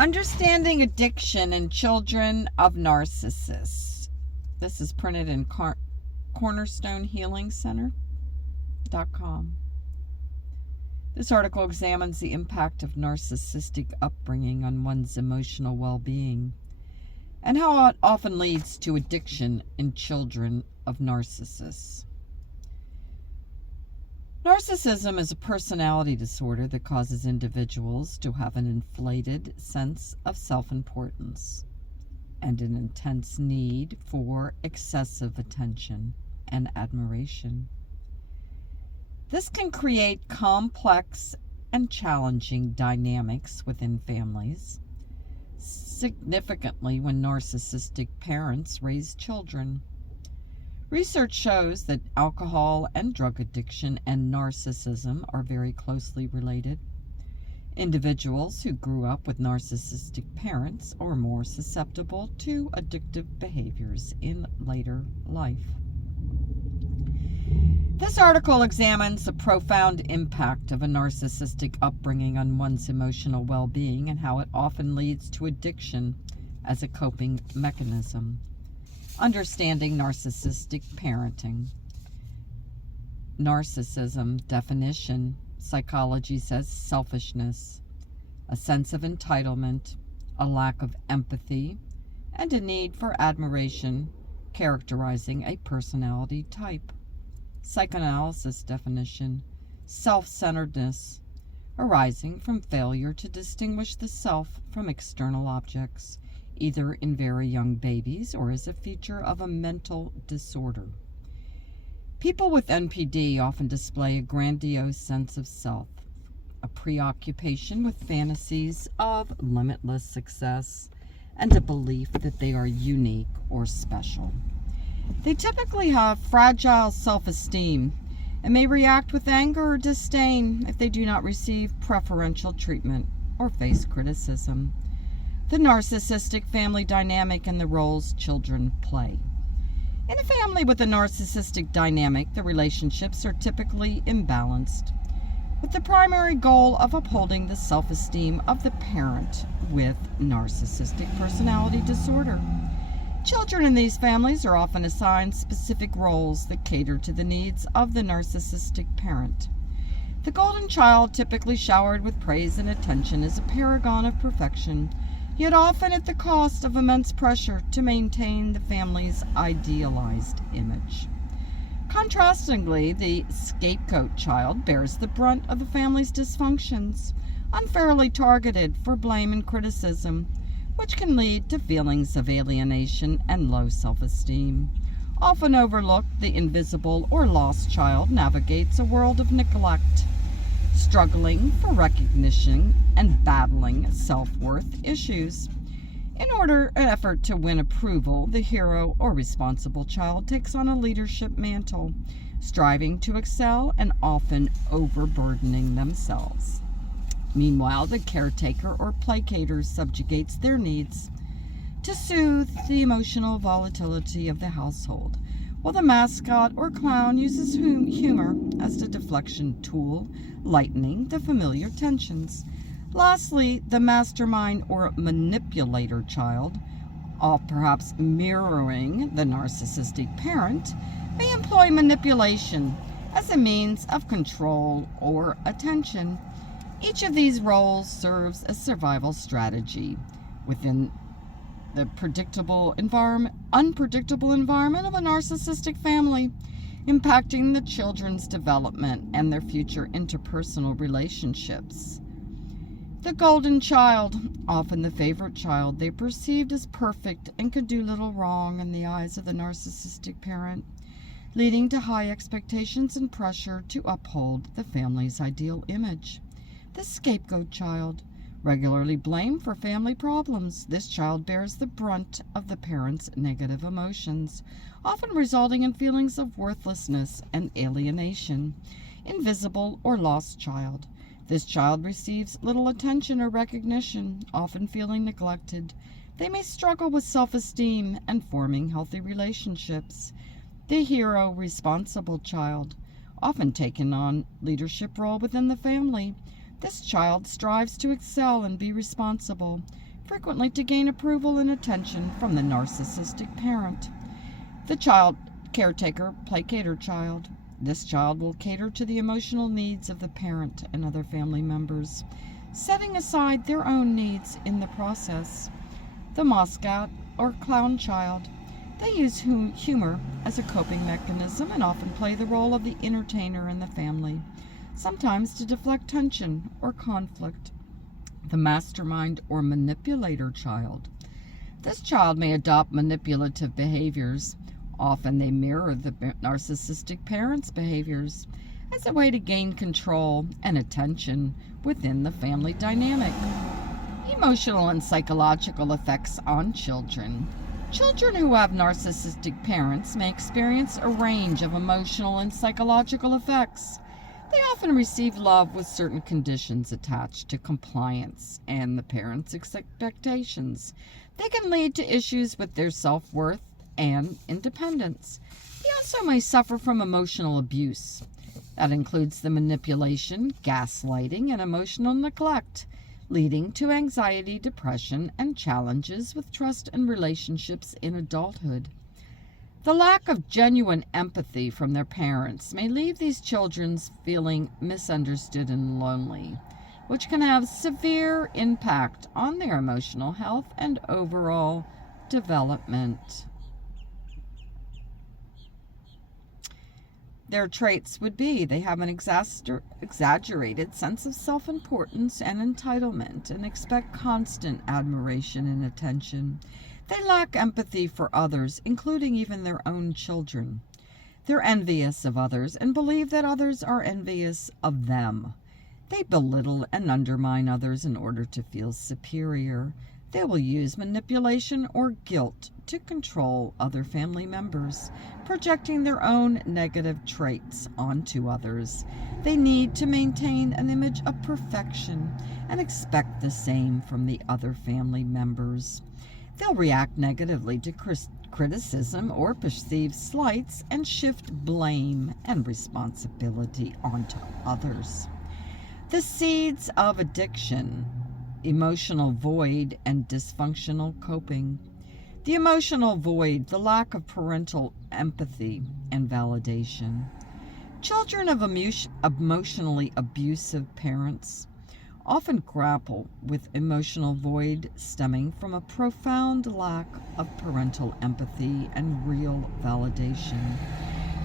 Understanding Addiction in Children of Narcissists. This is printed in cornerstonehealingcenter.com. This article examines the impact of narcissistic upbringing on one's emotional well-being and how it often leads to addiction in children of narcissists. Narcissism is a personality disorder that causes individuals to have an inflated sense of self-importance and an intense need for excessive attention and admiration. This can create complex and challenging dynamics within families, significantly when narcissistic parents raise children. Research shows that alcohol and drug addiction and narcissism are very closely related. Individuals who grew up with narcissistic parents are more susceptible to addictive behaviors in later life. This article examines the profound impact of a narcissistic upbringing on one's emotional well-being and how it often leads to addiction as a coping mechanism. Understanding narcissistic parenting. Narcissism definition. Psychology says selfishness, a sense of entitlement, a lack of empathy, and a need for admiration, characterizing a personality type. Psychoanalysis definition. Self-centeredness, arising from failure to distinguish the self from external objects, either in very young babies or as a feature of a mental disorder. People with NPD often display a grandiose sense of self, a preoccupation with fantasies of limitless success, and a belief that they are unique or special. They typically have fragile self-esteem and may react with anger or disdain if they do not receive preferential treatment or face criticism. The narcissistic family dynamic and the roles children play. In a family with a narcissistic dynamic, the relationships are typically imbalanced, with the primary goal of upholding the self-esteem of the parent with narcissistic personality disorder. Children in these families are often assigned specific roles that cater to the needs of the narcissistic parent. The golden child, typically showered with praise and attention, is a paragon of perfection, yet often at the cost of immense pressure to maintain the family's idealized image. Contrastingly, the scapegoat child bears the brunt of the family's dysfunctions, unfairly targeted for blame and criticism, which can lead to feelings of alienation and low self-esteem. Often overlooked, the invisible or lost child navigates a world of neglect, struggling for recognition and battling self-worth issues. In an effort to win approval, the hero or responsible child takes on a leadership mantle, striving to excel and often overburdening themselves. Meanwhile, the caretaker or placater subjugates their needs to soothe the emotional volatility of the household, while the mascot or clown uses humor as the deflection tool, lightening the familiar tensions. Lastly, the mastermind or manipulator child, perhaps mirroring the narcissistic parent, may employ manipulation as a means of control or attention. Each of these roles serves a survival strategy within the unpredictable environment of a narcissistic family, impacting the children's development and their future interpersonal relationships. The golden child, often the favorite child, they perceived as perfect and could do little wrong in the eyes of the narcissistic parent, leading to high expectations and pressure to uphold the family's ideal image. The scapegoat child, regularly blamed for family problems, this child bears the brunt of the parent's negative emotions, often resulting in feelings of worthlessness and alienation. Invisible or lost child. This child receives little attention or recognition, often feeling neglected. They may struggle with self-esteem and forming healthy relationships. The hero, responsible child, often taking on leadership role within the family. This child strives to excel and be responsible, frequently to gain approval and attention from the narcissistic parent. The child caretaker placater child. This child will cater to the emotional needs of the parent and other family members, setting aside their own needs in the process. The mascot or clown child. They use humor as a coping mechanism and often play the role of the entertainer in the family, sometimes to deflect tension or conflict. The mastermind or manipulator child. This child may adopt manipulative behaviors. Often they mirror the narcissistic parent's behaviors as a way to gain control and attention within the family dynamic. Emotional and psychological effects on children. Children who have narcissistic parents may experience a range of emotional and psychological effects. They often receive love with certain conditions attached to compliance and the parents' expectations. They can lead to issues with their self-worth and independence. They also may suffer from emotional abuse. That includes the manipulation, gaslighting, and emotional neglect, leading to anxiety, depression, and challenges with trust and relationships in adulthood. The lack of genuine empathy from their parents may leave these children feeling misunderstood and lonely, which can have severe impact on their emotional health and overall development. Their traits would be they have an exaggerated sense of self-importance and entitlement and expect constant admiration and attention. They lack empathy for others, including even their own children. They're envious of others and believe that others are envious of them. They belittle and undermine others in order to feel superior. They will use manipulation or guilt to control other family members, projecting their own negative traits onto others. They need to maintain an image of perfection and expect the same from the other family members. They'll react negatively to criticism or perceived slights and shift blame and responsibility onto others. The seeds of addiction, emotional void, and dysfunctional coping. The emotional void, the lack of parental empathy and validation. Children of emotionally abusive parents often grapple with emotional void stemming from a profound lack of parental empathy and real validation.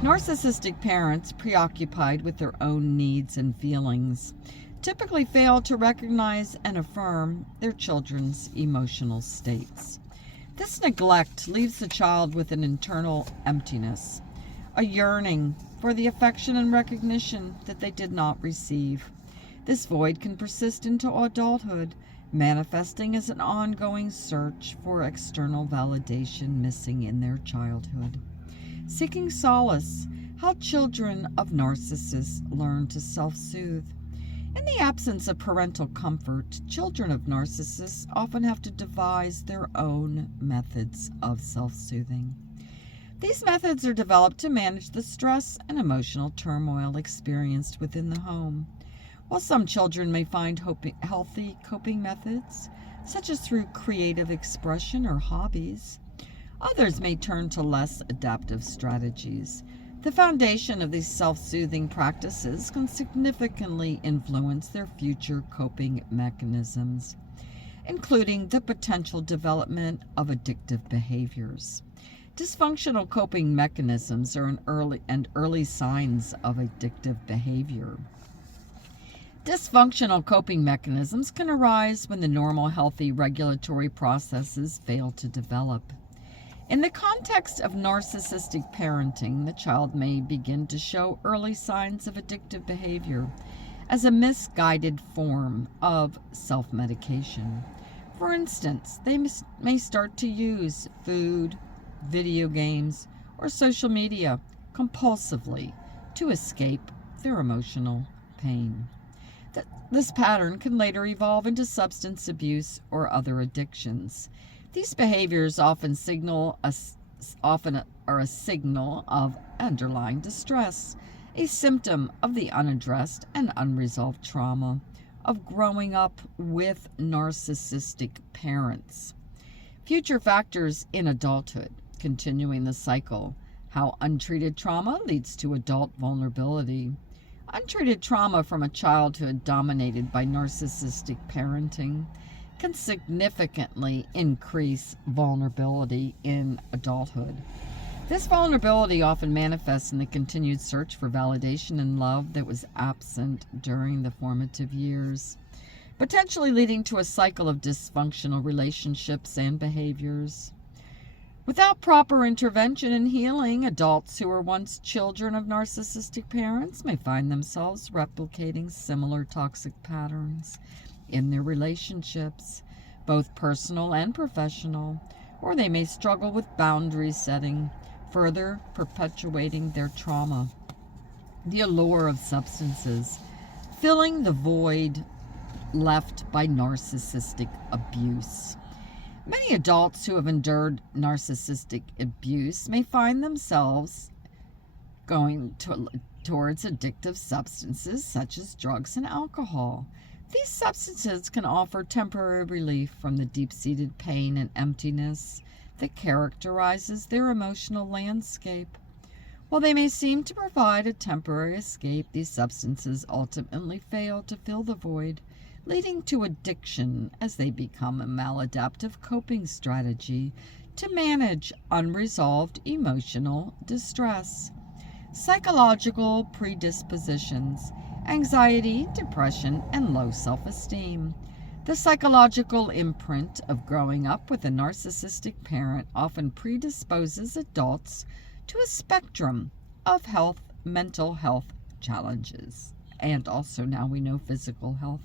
Narcissistic parents, preoccupied with their own needs and feelings, typically fail to recognize and affirm their children's emotional states. This neglect leaves the child with an internal emptiness, a yearning for the affection and recognition that they did not receive. This void can persist into adulthood, manifesting as an ongoing search for external validation missing in their childhood. Seeking solace, how children of narcissists learn to self-soothe. In the absence of parental comfort, children of narcissists often have to devise their own methods of self-soothing. These methods are developed to manage the stress and emotional turmoil experienced within the home. While some children may find healthy coping methods, such as through creative expression or hobbies, others may turn to less adaptive strategies. The foundation of these self-soothing practices can significantly influence their future coping mechanisms, including the potential development of addictive behaviors. Dysfunctional coping mechanisms are early signs of addictive behavior. Dysfunctional coping mechanisms can arise when the normal, healthy regulatory processes fail to develop. In the context of narcissistic parenting, the child may begin to show early signs of addictive behavior as a misguided form of self-medication. For instance, they may start to use food, video games, or social media compulsively to escape their emotional pain. This pattern can later evolve into substance abuse or other addictions. These behaviors often are a signal of underlying distress, a symptom of the unaddressed and unresolved trauma of growing up with narcissistic parents. Future factors in adulthood, continuing the cycle, how untreated trauma leads to adult vulnerability. Untreated trauma from a childhood dominated by narcissistic parenting can significantly increase vulnerability in adulthood. This vulnerability often manifests in the continued search for validation and love that was absent during the formative years, potentially leading to a cycle of dysfunctional relationships and behaviors. Without proper intervention and healing, adults who were once children of narcissistic parents may find themselves replicating similar toxic patterns in their relationships, both personal and professional, or they may struggle with boundary setting, further perpetuating their trauma. The allure of substances, filling the void left by narcissistic abuse. Many adults who have endured narcissistic abuse may find themselves going towards addictive substances such as drugs and alcohol. These substances can offer temporary relief from the deep-seated pain and emptiness that characterizes their emotional landscape. While they may seem to provide a temporary escape, these substances ultimately fail to fill the void, leading to addiction as they become a maladaptive coping strategy to manage unresolved emotional distress. Psychological predispositions: anxiety, depression, and low self-esteem. The psychological imprint of growing up with a narcissistic parent often predisposes adults to a spectrum of mental health challenges, and also now we know physical health.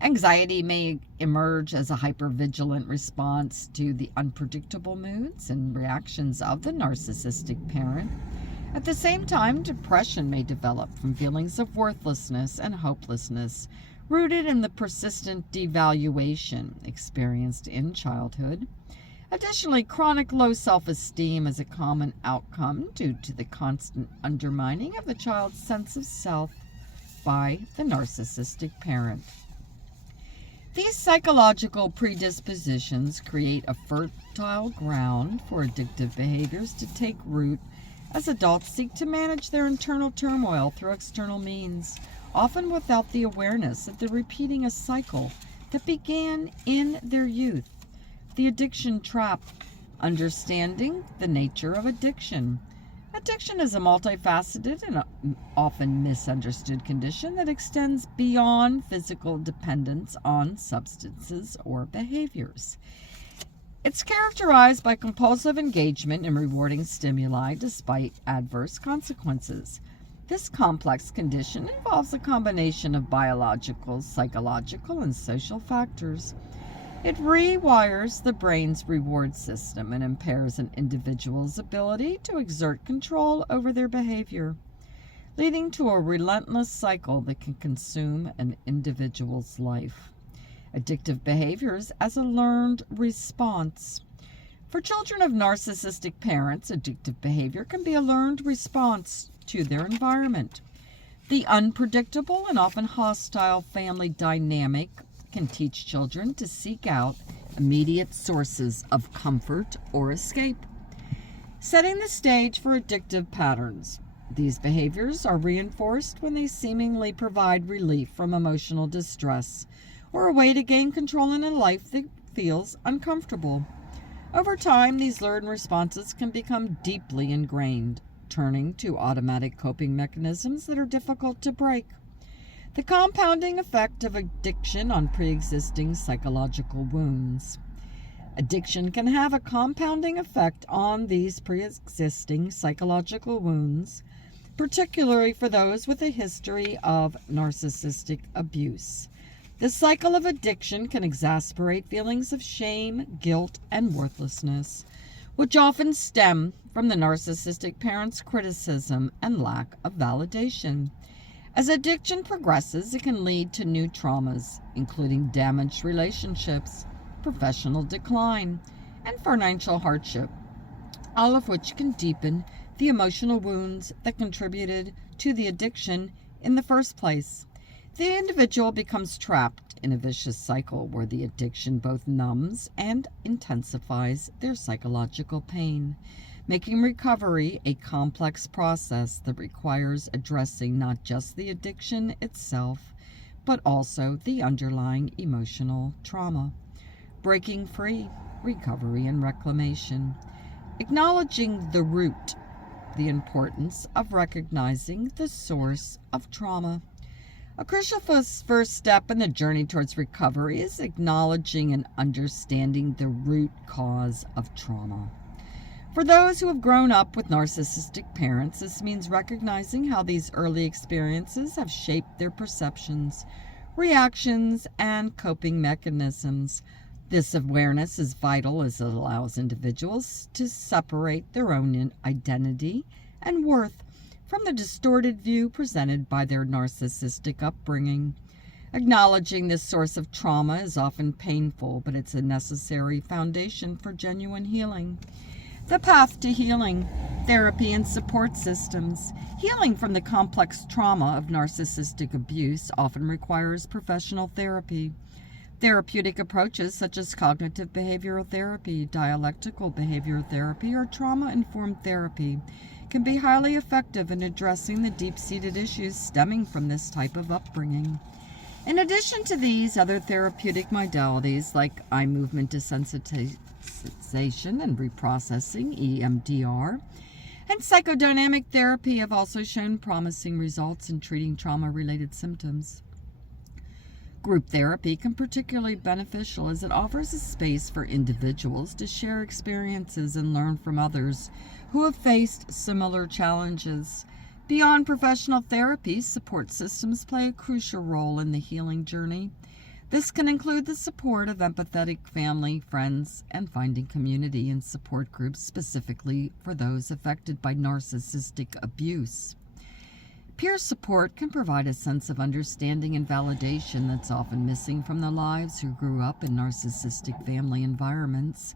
Anxiety may emerge as a hypervigilant response to the unpredictable moods and reactions of the narcissistic parent. At the same time, depression may develop from feelings of worthlessness and hopelessness, rooted in the persistent devaluation experienced in childhood. Additionally, chronic low self-esteem is a common outcome due to the constant undermining of the child's sense of self by the narcissistic parent. These psychological predispositions create a fertile ground for addictive behaviors to take root as adults seek to manage their internal turmoil through external means, often without the awareness that they're repeating a cycle that began in their youth. The addiction trap: understanding the nature of addiction. Addiction is a multifaceted and often misunderstood condition that extends beyond physical dependence on substances or behaviors. It's characterized by compulsive engagement in rewarding stimuli despite adverse consequences. This complex condition involves a combination of biological, psychological, and social factors. It rewires the brain's reward system and impairs an individual's ability to exert control over their behavior, leading to a relentless cycle that can consume an individual's life. Addictive behaviors as a learned response. For children of narcissistic parents, addictive behavior can be a learned response to their environment. The unpredictable and often hostile family dynamic can teach children to seek out immediate sources of comfort or escape, setting the stage for addictive patterns. These behaviors are reinforced when they seemingly provide relief from emotional distress or a way to gain control in a life that feels uncomfortable. Over time, these learned responses can become deeply ingrained, turning to automatic coping mechanisms that are difficult to break. The compounding effect of addiction on pre-existing psychological wounds. Addiction can have a compounding effect on these pre-existing psychological wounds, particularly for those with a history of narcissistic abuse. The cycle of addiction can exacerbate feelings of shame, guilt, and worthlessness, which often stem from the narcissistic parent's criticism and lack of validation. As addiction progresses, it can lead to new traumas, including damaged relationships, professional decline, and financial hardship, all of which can deepen the emotional wounds that contributed to the addiction in the first place. The individual becomes trapped in a vicious cycle where the addiction both numbs and intensifies their psychological pain, making recovery a complex process that requires addressing not just the addiction itself, but also the underlying emotional trauma. Breaking free, recovery, and reclamation. Acknowledging the root, the importance of recognizing the source of trauma. A crucial first step in the journey towards recovery is acknowledging and understanding the root cause of trauma. For those who have grown up with narcissistic parents, this means recognizing how these early experiences have shaped their perceptions, reactions, and coping mechanisms. This awareness is vital as it allows individuals to separate their own identity and worth from the distorted view presented by their narcissistic upbringing. Acknowledging this source of trauma is often painful, but it's a necessary foundation for genuine healing. The path to healing, therapy and support systems. Healing from the complex trauma of narcissistic abuse often requires professional therapy. Therapeutic approaches such as cognitive behavioral therapy, dialectical behavioral therapy, or trauma-informed therapy can be highly effective in addressing the deep-seated issues stemming from this type of upbringing. In addition to these, other therapeutic modalities like eye movement desensitization and reprocessing, EMDR, and psychodynamic therapy have also shown promising results in treating trauma-related symptoms. Group therapy can be particularly beneficial as it offers a space for individuals to share experiences and learn from others who have faced similar challenges. Beyond professional therapy, support systems play a crucial role in the healing journey. This can include the support of empathetic family, friends, and finding community and support groups specifically for those affected by narcissistic abuse. Peer support can provide a sense of understanding and validation that's often missing from the lives who grew up in narcissistic family environments.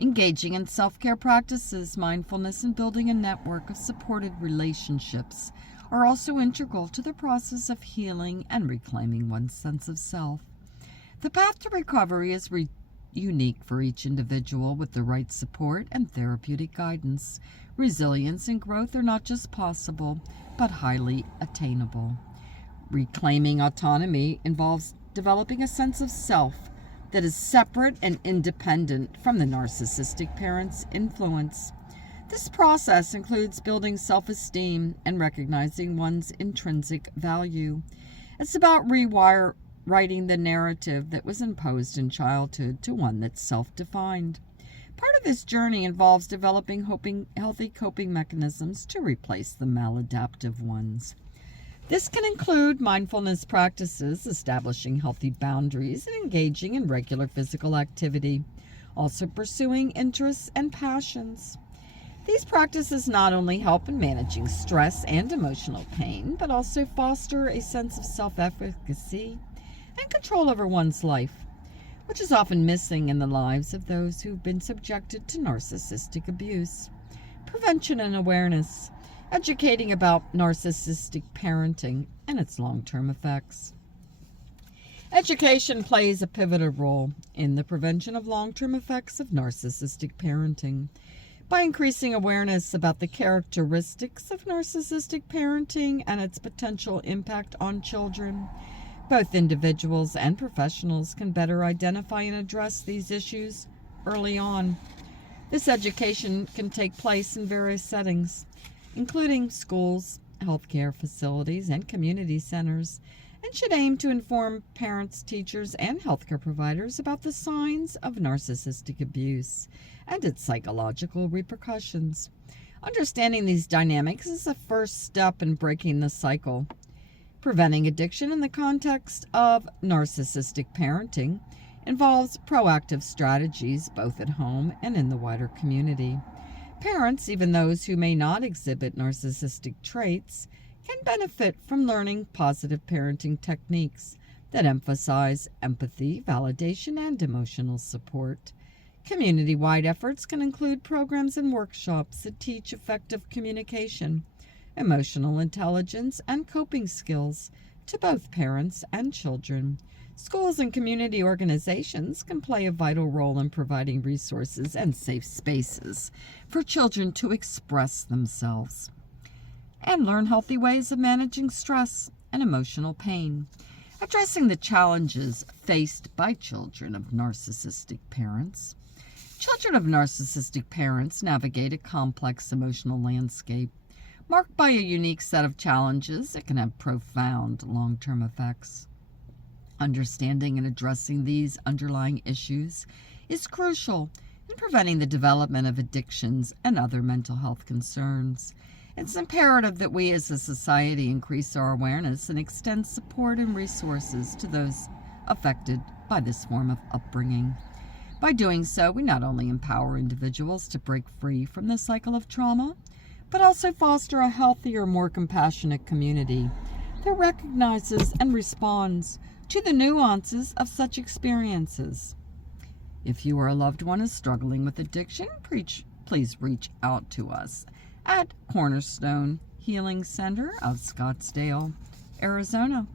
Engaging in self-care practices, mindfulness, and building a network of supported relationships are also integral to the process of healing and reclaiming one's sense of self. The path to recovery is unique for each individual with the right support and therapeutic guidance. Resilience and growth are not just possible, but highly attainable. Reclaiming autonomy involves developing a sense of self that is separate and independent from the narcissistic parent's influence. This process includes building self-esteem and recognizing one's intrinsic value. It's about rewriting the narrative that was imposed in childhood to one that's self-defined. Part of this journey involves developing healthy coping mechanisms to replace the maladaptive ones. This can include mindfulness practices, establishing healthy boundaries, and engaging in regular physical activity, also pursuing interests and passions. These practices not only help in managing stress and emotional pain, but also foster a sense of self-efficacy and control over one's life, which is often missing in the lives of those who've been subjected to narcissistic abuse. Prevention and awareness. Educating about narcissistic parenting and its long-term effects. Education plays a pivotal role in the prevention of long-term effects of narcissistic parenting. By increasing awareness about the characteristics of narcissistic parenting and its potential impact on children, both individuals and professionals can better identify and address these issues early on. This education can take place in various settings, including schools, healthcare facilities, and community centers, and should aim to inform parents, teachers, and healthcare providers about the signs of narcissistic abuse and its psychological repercussions. Understanding these dynamics is a first step in breaking the cycle. Preventing addiction in the context of narcissistic parenting involves proactive strategies both at home and in the wider community. Parents, even those who may not exhibit narcissistic traits, can benefit from learning positive parenting techniques that emphasize empathy, validation, and emotional support. Community-wide efforts can include programs and workshops that teach effective communication, emotional intelligence, and coping skills to both parents and children. Schools and community organizations can play a vital role in providing resources and safe spaces for children to express themselves and learn healthy ways of managing stress and emotional pain. Addressing the challenges faced by children of narcissistic parents. Children of narcissistic parents navigate a complex emotional landscape marked by a unique set of challenges that can have profound long-term effects. Understanding and addressing these underlying issues is crucial in preventing the development of addictions and other mental health concerns. It's imperative that we as a society increase our awareness and extend support and resources to those affected by this form of upbringing. By doing so, we not only empower individuals to break free from the cycle of trauma, but also foster a healthier, more compassionate community that recognizes and responds to the nuances of such experiences. If you or a loved one is struggling with addiction, please reach out to us at Cornerstone Healing Center of Scottsdale, Arizona.